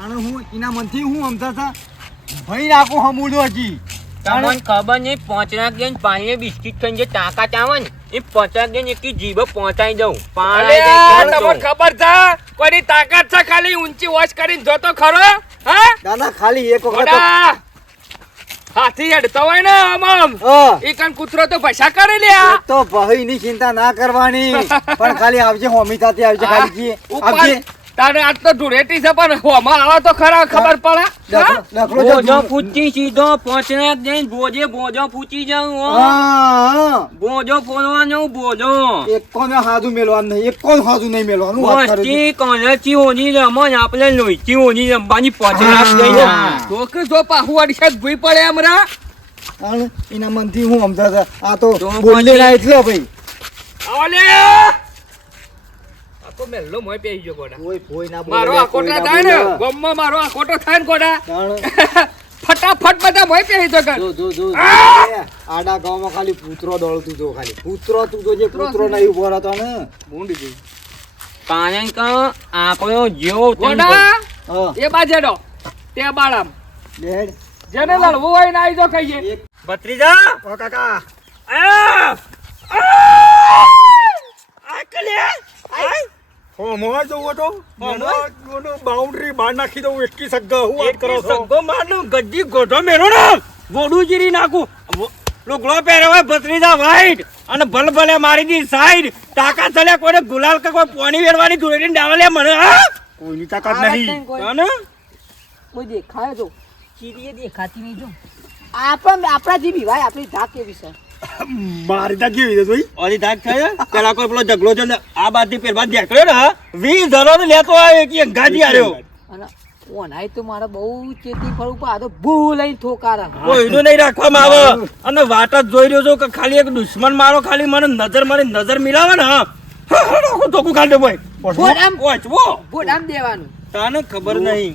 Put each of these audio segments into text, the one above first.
તાણે હું એના મનથી હું સમજા હતા ભાઈ નાખો હમુડો હજી તમને ખબર નહીં 5 લાખ દઈને પાણી બિસ્કિટ ખાઈને જે તાકાત આવે ને એ 50 દઈને એક જીભ પહોંચાઈ દઉં તમને ખબર છે કોઈની તાકાત છે ખાલી ઊંચી વોચ કરીને જોતો ખરો હા દાદા ખાલી એક વખત હાથી હેડતો હોય ને આમ ઈ કણ કૂતરો તો ભસા કરી લ્યા તો ભાઈ ની ચિંતા ના કરવાની પણ ખાલી આવજે હોમી સાથે આવજે ખાલી આવજે તારે આજ તો ધૂળેટી છે પણ હોમાં આવા તો ખરા ખબર પડે બોજો ફૂટી સીધો 5 લાખ દઈને બોજો ફૂટી જાઉં બોજો ફોડવાનો બોજો એકોને હાજુ મેલવાનું નહીં એકોને હાજુ નહીં મેલવાનું વાત કરે વસ્તી કોલેચી ઓની રમણ આપણે લોહીચી ઓની રમવાની 5 લાખ દઈને તો જો પાહુવાડી સાહેબ ભૂઈ પડે એમરા અને એના મનથી હું સમજા હતા આ તો બોલે ના એટલે ભાઈ ઓલે તો મેલ્લો મોય પેઈ ગયો કોડા કોઈ કોઈ ના બોલે મારો આકોટા થાય ને ગમમાં મારો આકોટો થાય ને કોડા ફટાફટ બધા મોય પેઈ તો કર જો આડા ગામમાં ખાલી પૂતરો દોડતું જો ખાલી પૂતરો તું જો જે પૂતરો નહીં ઉભો રહેતો ને મૂંડી ગઈ કારણ કે આપણો જેવો કોડા એ બાજેડો તે બાળામ ડેડ જેને લડવું હોય ને આવી જો કહીએ ભત્રીજા ઓ કાકા હો મોય જો ઓટો મોનો બાઉન્ડરી બહાર નાખી દઉં એટલી સગ્ગા હું વાત કરો છો સગ્ગો મારનો ગદ્દી ગોઢો મેરો ને ગોડું જીરી નાખું લુગડો પહેર્યો હોય ભત્રીજા વાઈટ અને ભલભલે મારી દી સાઈડ તાકાત ચલે કોઈને ગુલાલ કે કોઈ પાણી વેરવાની ધૂળેટી ડાવલે મને હા કોઈની તાકાત નહીં કોને કોઈ દેખાય તો ચીરીએ દેખાતી નહીં જો આપણા જેવી ભાઈ આપણી ધાક કેવી છે મારી તા કેવી છે જોઈ ઓલી ધાક થાય પેલા કોઈ પેલો ઝઘડો છે ને આ બાદ થી પેરબાદ દેખાડ્યો ને 20 ધરો લેતો આવે કે ગાજી આર્યો અને ઓનાય તો મારે બહુ ચેતી ફરું પણ આ તો ભૂ લઈને ઠોકારા કોઈનું નહીં રાખવામાં આવે અને વાત જ જોઈ રહ્યો છો કે ખાલી એક દુશ્મન મારો ખાલી મને નજર મિલાવે ને હા તો ખાલી ભાઈ બોડામ દેવાનું તને ખબર નહીં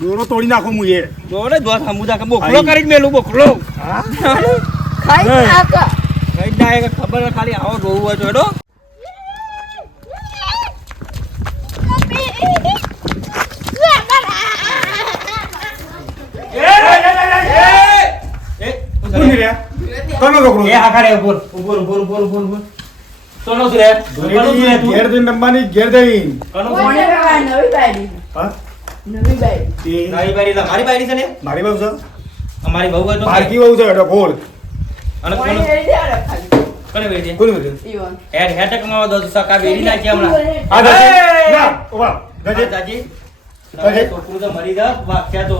દોરો તોડી નાખો હું એ દોરે દોર સમુદા કે બોખલો કરી જ મેલું બોખલો ખાઈ નાખા કઈ ડાય ખબર ખાલી આવો રોવું હોય તો હેડો મારી બહુ છે અમારી બહુ હોય તો પારકી બહુ છે એટલે બોલ અને કોને વેડી કોણ બોલ હેડ માં દો સકા વેડી નાખી હમણાં આ દાદી ના ઓવા દાદી દાદી દાદી છોકરું તો મરી જા વાક્યા તો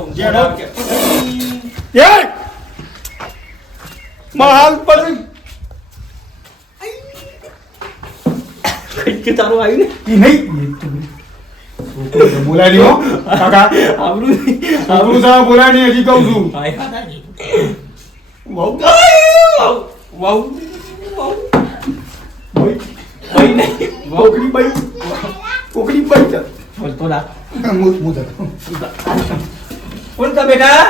યાર મહાલ પર કે તારું આવ્યું ને ઈ નહીં બોલાય નહીં હો કાકા આબરૂ સા બોલાય નહીં હજી કહું છું વાવ વાવ ભાઈ નહીં કોકડી ભાઈ છે બોલતો ના મુદ કોણ કા બેટા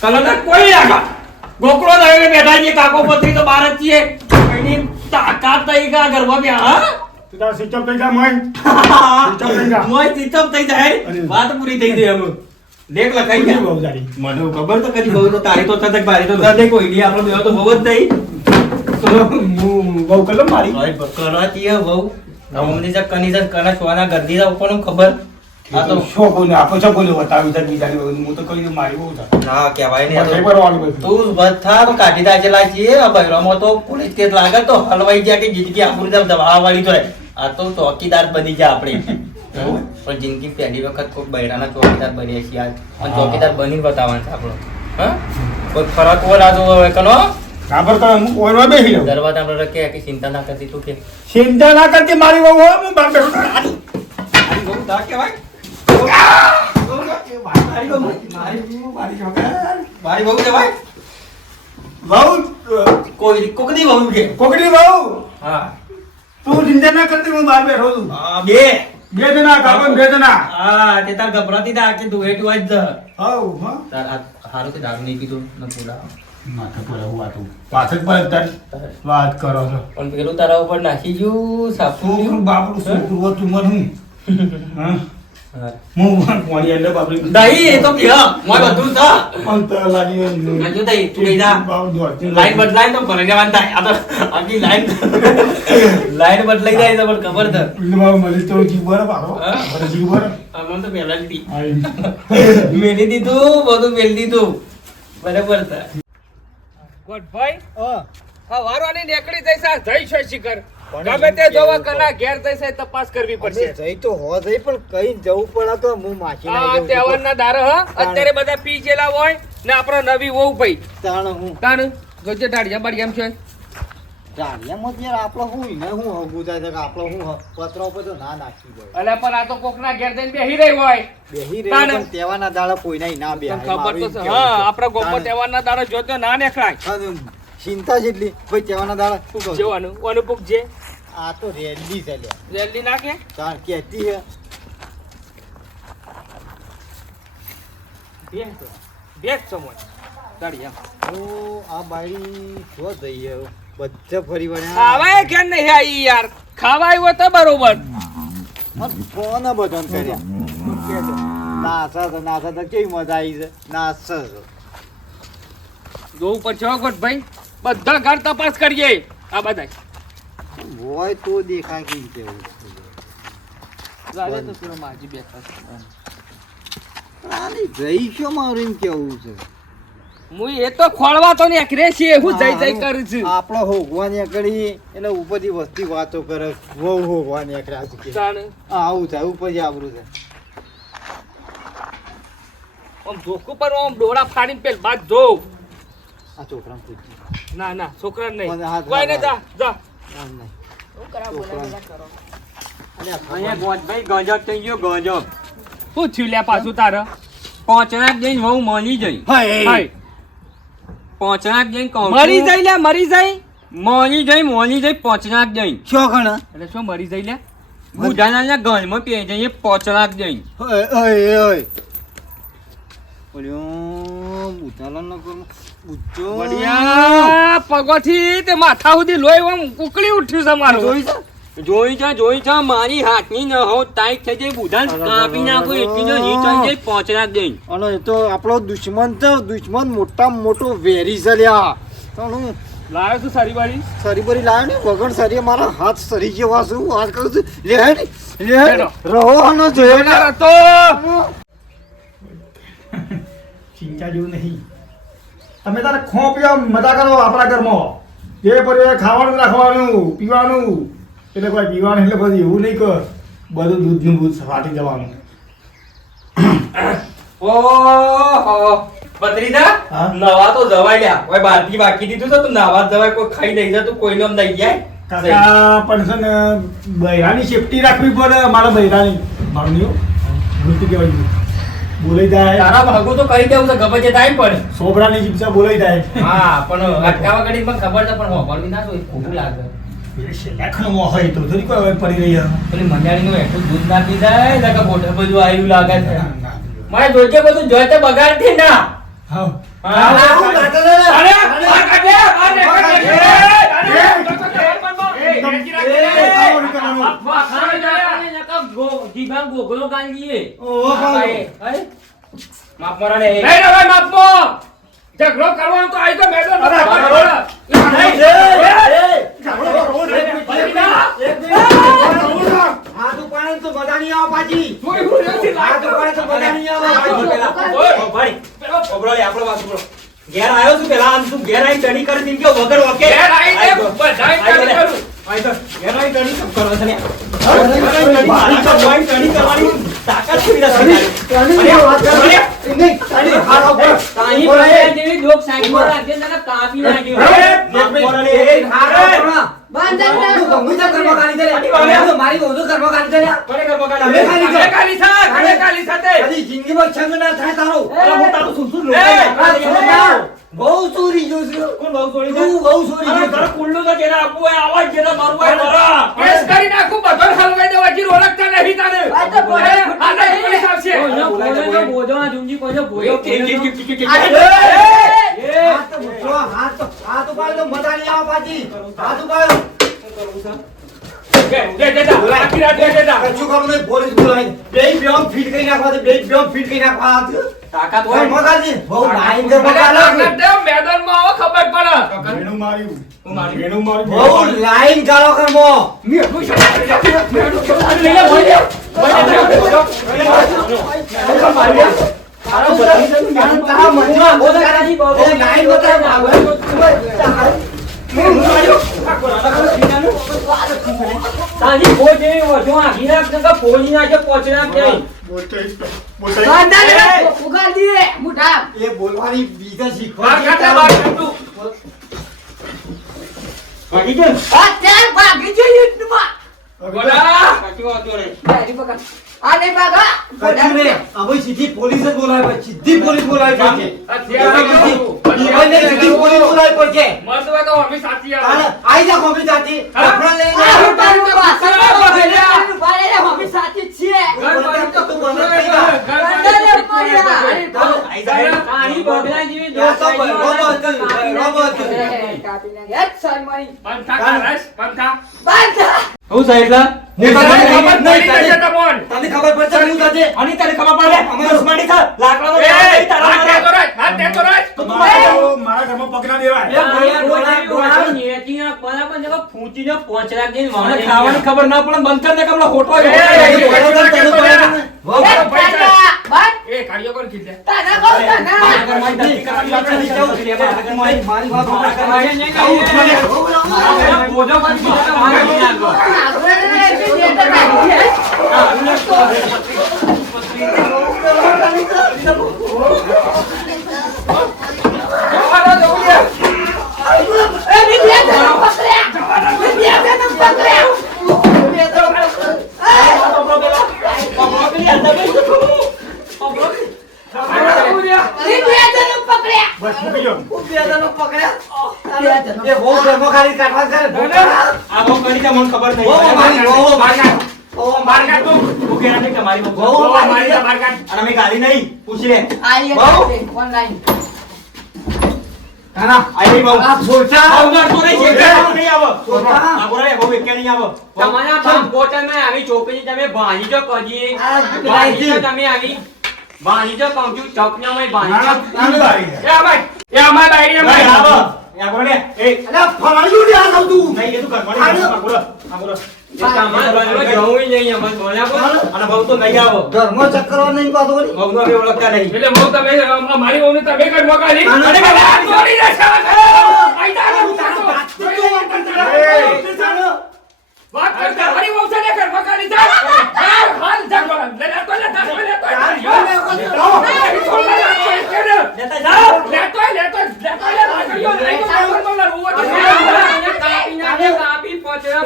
કલના કોઈ આગા ગોકળો લાવીને બેઠા છે કાકો પત્રી તો બાર જ છે એની તાકાત થઈ ગા ગરબા બે હા તું તાર સિસ્ટમ થઈ જા મોય સિસ્ટમ થઈ જા મોય સિસ્ટમ થઈ જાય વાત પૂરી થઈ ગઈ અમે દેખ લખાઈ ગયા બહુ જાડી મને ખબર તો કદી બહુ તો તારી તો થતક બારી તો થતે કોઈ ની આપણો બેવ તો બહુ જ નહીં બહુ કલમ મારી ભાઈ કરાતી હે બહુ નવમની જા કની કના છોના ગરદી જા ઉપર ખબર આ તો શો બોલે આપો છો બોલે બતાવી તા બીજાની હું તો કહી મારી બહુ था ના કહેવાય ને કઈ પરવાનું બધું તું બધા તો કાઢી દાચેલા છીએ આ બૈરામો તો પોલીસ કેસ લાગે તો હલવાઈ ગયા કે જિંદગી આપુરી દમ દબાવા વાળી તો આ તો ચોકીદાર બની ગયા આપણે પણ જિંદગી પહેલી વખત કોઈ બૈરાના ચોકીદાર બની છીએ આજ અને ચોકીદાર બની બતાવવાનું છે આપણો હા કોઈ ફરક હોય આ તો હવે કનો કાબર તો હું ઓરવા બેહી રહ્યો દરવાજા આપણે રખે કે ચિંતા ના કરતી તું કે ચિંતા ના કરતી મારી બહુ હો હું બાર બેઠો મારી બહુ દા કહેવાય મારી બહુ કહેવાય બહુ કોઈ કોકડી બહુ કે કોકડી બહુ હા તું ચિંતા ના કરતી હું બાર બેઠો છું હા બે જણા કાપન બે જણા હા તે તાર ગભરાતી તા કે તું એટ વાજ દ હાઉ હા તાર હારું કે દારૂ નહીં પીધું ન બોલા માથે પડે હું વાતું પાછળ પર તારી વાત કરો છો પણ પેલું તારા ઉપર નાખી ગયું સાપુ છોકરું બાપડું છોકરું હતું મને હા હા. હું પાણી અંદર બાપડી દહીં એ તો પીવા મોય બધું થા અંતર લાગી નાખ્યું દહીં તું લઈ જા લાઈન બદલાય તો ભરાઈ જવાનું થાય આ તો આખી લાઈન બદલાઈ જાય તો પણ ખબર છે મને તો જીવ બરાબર હા? મને જીવ બરાબર આમાં તો પહેલા જ દી મેલી દીધું બધું મેલી દીધું બરાબર છે ગોઠભાઈ હા વારવાની નીકળી જઈશ આ જઈ છે શિખર ગમે તે જોવા કના ઘેર જઈશ તપાસ કરવી પડશે જઈ તો હો જઈ પણ કઈ જવું પડે તો હું માખી આ તહેવારના દારો હ અત્યારે બધા પી ગયેલા હોય ને આપણો નવી વહુ ભાઈ તાણ હું તાણ જોજે ડાળિયા બાળિયા એમ છે ધારિયામાં જ યાર આપણો હું ને હું હગું થાય છે કે આપણો હું પતરા ઉપર તો ના નાખી દે અલ્યા પણ આ તો કોકના ઘેર જઈને બેહી રહી હોય બેહી રહી તાણ. પણ તહેવારના દાડા કોઈના ના તને બેહાય ખબર મારું તો એમ છે કેવું હા છે. આપણા ગોપો તાણ. તહેવારના દાડો જોતો ના નીકળાય અને ચિંતા જેટલી ભાઈ તહેવારના દાડા શું કહું છું? જેવાનું અનુપુક જે આ તો રેડી છે લ્યા. જલ્દી નાખે તાણ કહેતી હે ભેગ સમય ડાળિયા તો આ બાઈ શું જઈએ બધા ફરી વળ્યા ખાવાય કેમ નહીં આવી યાર ખાવાય હોય તો બરોબર ફોન બધાને કર્યા નાસા તો કેવી મજા આવી છે નાસા છે. જોવું પડશે ભાઈ બધા ઘર તપાસ કરીએ આ બધા હોય તો દેખાય કેમ કેવું ચાલે તો પેલો માજી બેઠા આની જઈ શું મારું એમ કેવું છે હું એ તો ખોળવા તો ને અખરે છે હું જઈ જઈ કરું છું આપણો હોગવાની કરી એટલે ઉપરથી વસ્તી વાતો કરે વહુ હોગવાની આકડે આજે કે તાણે આવું થાય ઉપરથી આબરું છે આમ ધોકું પર આમ ડોળા ફાડીને પેલ બાદ જો આ છોકરાને પૂછ્યું ના ના છોકરા નહીં મને હાથ કોઈ ને જા જા આમ નહીં. શું કરા બોલા બોલા કરો અને આ અહીંયા ગોજભાઈ ગજબ થઈ ગયો ગજબ શું થયું લ્યા પાછું તારે પોચનાક જઈને વહુ મળી જઈ હાય પોચનાક જઈને કહું મરી જાય લ્યા મરી જાય મોલી જઈ પોચનાક જઈને શું ઘણા એટલે શું મરી જાય લ્યા બુધાના ઘરમાં પી જઈએ પોચનાક જઈને ઓય ઓય ઓય ઓલ્યો બુધાલા ન કરું બુચ્ચો બઢિયા પગોથી તે માથા સુધી લોહી આમ ઉકળી ઉઠ્યું છે મારું જોઈ છે મારી હાથની ન હો ટાઈટ થઈ જાય બુધાન કાપી નાખો એટલી જો હી થઈ જાય પોચનાક જઈને અને એ તો આપણો દુશ્મન છે દુશ્મન મોટામાં મોટો વેરી છે લ્યા તો હું લાવ્યો છું સારી વાળી સરી બરી લાવ્યો ને વગર સરી મારા હાથ સરી જેવા શું વાત કરું છું લે રહો અને જોયો ને તો ચિંતા જેવું નહીં તમે તારે ખો પીવા મજા કરો આપણા ઘરમાં જે પરિવાર ખાવાનું રાખવાનું પીવાનું એટલે કોઈ પીવાનું એટલે બધું એવું નહીં કર બધું દૂધનું દૂધ ફાટી જવાનું ઓહો બત્રીદા હા? નવા તો જવાય લ્યા કોઈ બારથી બાકી દીધું છે તું નવા જવાય કોઈ ખાઈ નહીં જતું કોઈનો આમ દઈ જાય કાકા પણ છે ને બૈરાની સેફટી રાખવી પડે મારા બૈરાની મારું નહીં ભૂલતી કહેવાય બોલાઈ જાય તારા ભાગો તો કરી દેવું છે ગમે તે થાય પણ સોબરાની જીપસા બોલાઈ જાય હા પણ અટકાવા ઘડી પણ ખબર છે પણ હોભળવી ના જોઈએ ખોટું લાગે લેખનમાં હોય તો થોડી કોઈ પડી રહી પેલી મંજાળીનું એટલું દૂધ ના પી જાય એટલે કે મોઢે બધું આવ્યું લાગે છે મારે જોઈજે બધું જોઈતે બગાડતી ના હા હા અરે આ કાઢે આ ને ઝઘડો કરવાનો તો આઈ તો મેડમ ઘેર આવ્યો છું પેલા આમ તું ઘેર આવી ચડી કરી દીધી કે વગર ઓકે ઘેર આઈને બધાય ચડી કરું. આઈ તો ઘેર આવી ચડી કેમ કરો છો ને ચડી કરવાની તાકાત કેવી રીતે કાલી સાથે જિંદગીમાં છંગ ના થાય તારો બહુ ચોરી જો છું કોણ બહુ છોડી તું બહુ ચોરી અરે ઘર ખુલ્લું તો જેને આપવું હોય આવા જ જેને મારવું હોય મારા કેસ કરી નાખું બધો હલવાઈ દેવા જી ઓળખતા નહીં તને આ તો પોલીસ આ તો પોલીસ આવશે બોજો આ જુંજી બોજો બોજો હાથ ઉપાડો મજા નહીં આવે પાછી હાથ ઉપાડો આખી રાત બેઠા હતા. કશું ખબર નહીં પોલીસ બોલાવી બે બેમ ફીટ કરી નાખવા બે બેમ ફીટ કરી નાખવા તાકાત ઓય હોય મગાજી બહુ લાઈન કર બધા મગા તાકાત દે, મેદાનમાં આવો ખબર પડે. વેણું માર્યું હું મારી વેણું માર્યું બહુ લાઈન ગાળો કરમો મેઠું છે. મેઠું છે. આ લઈ લે, બોલ દે. બોલ દે. તાજી ભોજ એવી વધુ આઘી નાખ કે ફોજી નાખે પોચના કે એ બોલવાની બીજા બહાર શીખવા કાઢ, બહાર કાઢ તું. ભાગી ગયો ગોડા. સાચી વાત કરે કચ્યું ને હવે સીધી પોલીસ જ બોલાવે સીધી પોલીસ બોલાવે છે આ થિયેટર સીધી સીધી પોલીસ બોલાવે પડશે મસ્ત હોય તો અમે સાચી આવે. તારે આઈ જા કોમી જાતી હા? આપણા લઈને આની બગલા જેવી આ તો દોસ્ત રોબોટ પંથા કરસ, પંથા. હું સાહેબલા ખબર પડી જશે તમોન. તને ખબર પડશે હું જાતે અને તને ખબર પડે અમે દુશ્મની થા લાકડાનો એ, કામ નહીં તારા હાથ દેતો રાખ, હાથ દેતો રાખ. મારા ઘરમાં પગ ના દેવાય ફૂંચીને પોચરા દઈને મને મારે ખાવાની ખબર ના પડે બંધ કર દે કમળો હોટો એ, બહુ એ કાઢ્યો કોણ કીધે? મારી વાત મારે નહીં કહી બોજો જવાનો જવું છે. જવાનું જવું છે. બસ મૂકી દો એ બહુ ધર્મ ખાલી કાઢવા કરે આ બહુ કરી દે મને ખબર બહુ મારી નહીં બહુ બહાર કાઢ. બહાર કાઢ તું. ઓકે રાતે તમારી બહુ બહુ બહુ મારી જા, બહાર કાઢ. અને અમે ગાડી નહીં પૂછી લે ના આઈ બહુ આ છોટા આવનાર તો નહીં છે નહીં આવો છોટા આ બોલે બહુ એક નહીં આવો તમારા બાપ પોતાને આવી છોકરી તમે ભાણી જો કજી આ ભાણી જો તમે આવી ભાણી જો કહું છું ચપનામાં ભાણી જો નાનું બારી એ અમાય, એ અમાય બાયરી ભાઈ અમાય. આવો યા બોલે એ અરે ફળાયું લે આ તું નહીં કીધું કર મને આ બોલો આ બોલો તમારા ઘરમાં જવું નહીં અમારે બોલ્યા અને બહુ તો નહીં આવો ધર્મ ચક્ર નહીં પાતો વળી બહુ નો ઓળખતા નહીં એટલે હું તમે મારી વહુને તમે કઈ મોકલી આનો અને તો આ ચોરી જશે. આઈ જા, વાત કરતા મારી વહુ છે ને કર મોકલી જા. હાલ જા બોલ. લે લે તો લે લે તો લે તો. લેતા જાઓ લેતો લે તો લાગ્યો નહીં કાપી પોચરા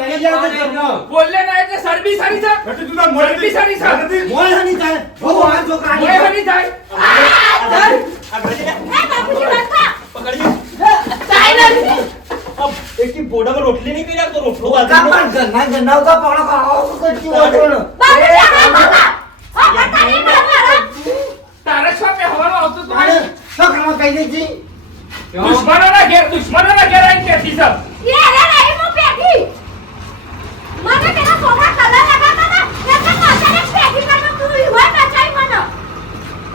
બોલે ના એટલે સરબી સારી છે. સરબી સારી છે. મોય હની જાય બહુ આ છોકરા મોય બની જાય. આ ઘડી લે પકડજો એકી બોડામાં રોટલી નહીં કરી નાખતો રોટલો કામ વાગી પણ ઘરના ઘરના તો પકડો ખાઓ તો કચ્યું વાટોનો તારે શું કે હવાનો આવતું તું? આને છોકરામાં કહી દેજી દુશ્મનોના ઘેર આવીને બેઠી છે.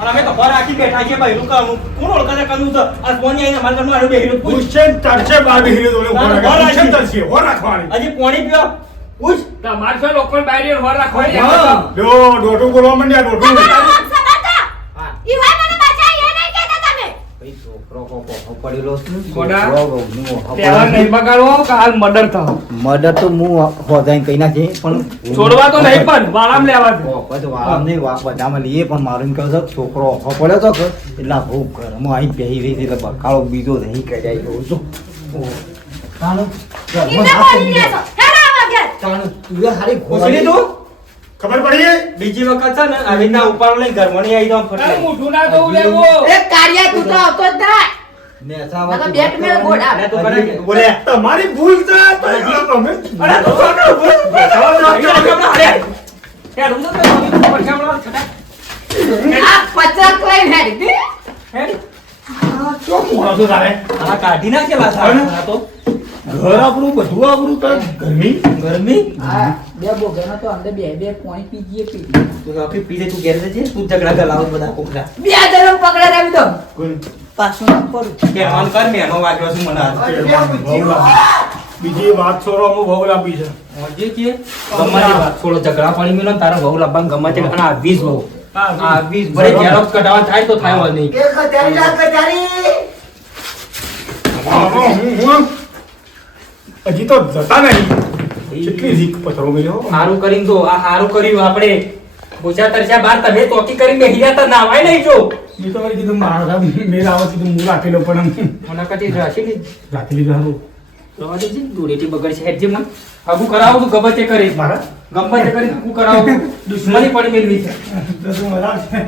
અને અમે તો બહાર આખી બેઠા છીએ ભાઈ રૂકા કોણ ઓળખાતા કરવું છે આ કોની આઈને મારા ઘરમાં આડો બેહીરો પૂછ પૂછશે તરશે બાર બેહીને તો પૂછશે તરશે હો રાખવાની હજી પાણી પીવા પૂછ તમારે શું લોકોને બાયરી હોર રાખવાની હા જો ડોટું બોલવા માંડ્યા ડોટું ભાઈ છોકરો કોકો પડેલો ગોડા. તહેવાર નહીં બગાડવો કે હાલ મર્ડર થયો. મર્ડર તો હું હોદાઈ કઈ નાખી પણ છોડવા તો નહીં પણ વાળામ લેવા છે. પછી વાળા નહીં બધામાં લઈએ પણ મારું કહું છું છોકરો ઓખો પડ્યો તો કે એટલે બહુ ઘરમાં અહીં બેહી રહી એટલે બકાળો બીજો નહીં કરાઈ ગયો છું ચાલો તું હારી પૂછી લીધું ખબર પડી બીજી વખત છે ને આવી રીતના ઉપાડો લઈને ઘરમાં નહીં આવી તો તારે ફટલે મોઢું ના ધોવું લેવો. અને તું કરે કે બોલે તમારી ભૂલ છે તો તમે અરે તું કોણ બોલ કે રૂમ તો પરખામણો છટા હેડ શું માણસો તારે આ કાઢી નાખેલા સારા તો ઘર આપણું બધું આપણું તો ગરમી ગરમી હા બે બોગેનો તો અંદર બે બે પોઈન્ટ પીજીએ પી તું આખી પીજે તું ઘેર જજે તું ઝઘડા કરાવ બધા કોકરા બે જણ પકડા રાવી દો કોઈ પાછું ના પડું કે મન કર મેનો વાગ્યો છું મને આજ. બીજી વાત છોડો અમુક બહુ લાંબી છે મોજે કે ગમે તે વાત છોડો ઝઘડા પડી મેલો ને તારો વહુ લાવવાનું ગમે તે અને આ 20 વહુ આ 20 ભરે ઝેરોક્સ કઢાવવાનું થાય તો થાય હોય નહીં હજી તો જતા નહીં કેટલી ઝીક પથરો ગયો હારું કરીને તો આ હારું કર્યું આપણે પૂછા તરસ્યા બાર તમે ચોકી કરીને હીરા તો નાવાય નહીં જો મેં તો કીધું મારા મેરા આવે કીધું હું રાખેલો પણ મને કદી રાખી લીધી રાખી લીધું સારું રવા દેજે દોડેટી બગડશે હેડજે મને આગુ કરાવું તું ગમે તે કરીશ મારા ગમે તે કરીને આગુ કરાવું દુશ્મની પડી મેળવી છે તો શું મજા આવશે